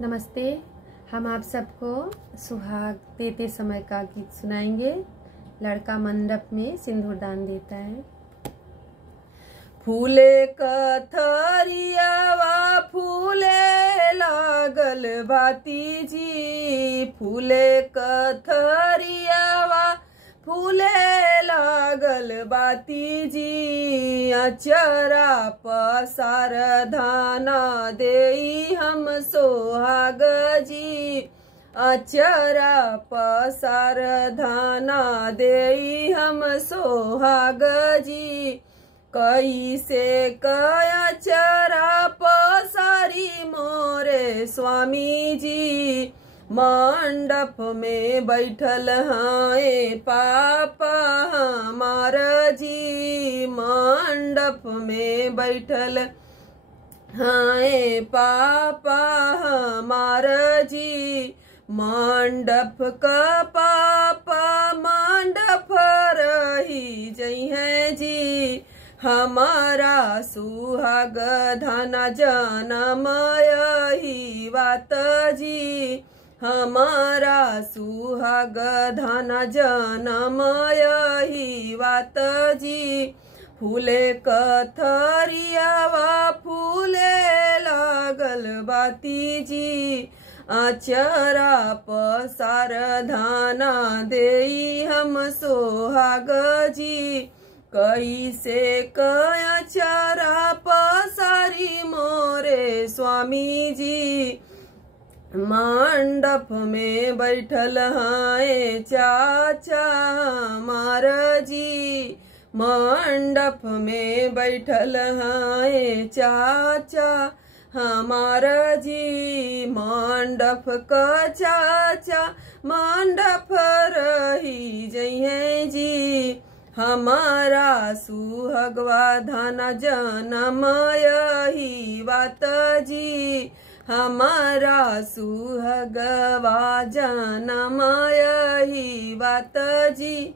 नमस्ते। हम आप सबको सुहाग देते समय का गीत सुनाएंगे। लड़का मंडप में सिंदूर दान देता है। फूले कथरियावा फूले लागल भाती जी, फूले कथरियावा फूले लागल बाती जी, अचरा पसार धाना देई हम सोहाग जी, अचरा पसार धाना देई हम सोहाग जी, कैसे कचरा पसारी मोरे स्वामी जी, मंडप में बैठल हैं पापा हमार जी, मंडप में बैठल हैं पापा हमार जी, मंडप का पापा मंडप रही जई हैं जी, हमारा सुहाग धना जनमय ही बात जी, हमारा सुहाग धना जनमय ही बात जी, फूले कथरियावा फूले लागल बाती जी, अचरा पसार धाना देई हम सोहाग जी, कैसे कचरा पसारी मोरे स्वामी जी, मंडप में बैठल हैं चाचा हमार जी, मंडप में बैठल हैं चाचा हमार जी, मंडप का चाचा मंडप रही जई हैं जी, हमारा सुहागवा धना जनमय ही बात जी, हमारा सुहागवा जनमय ही बात जी।